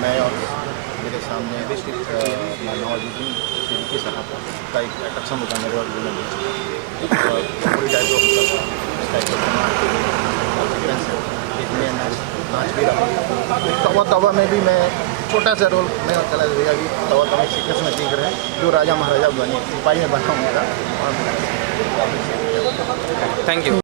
मैं और मेरे सामने नवाजुद्दीन सिद्दीकी साहब का एक अट्रैक्शन होता है मेरे और पूरी टाइप नाच भी रहा। तवा में भी मैं छोटा सा रोल मैं कैलाश भैया की तवा में सीक्वेंस में सीख रहे हैं, जो राजा महाराजा बने सिपाही में बना हूँ मेरा। Thank you.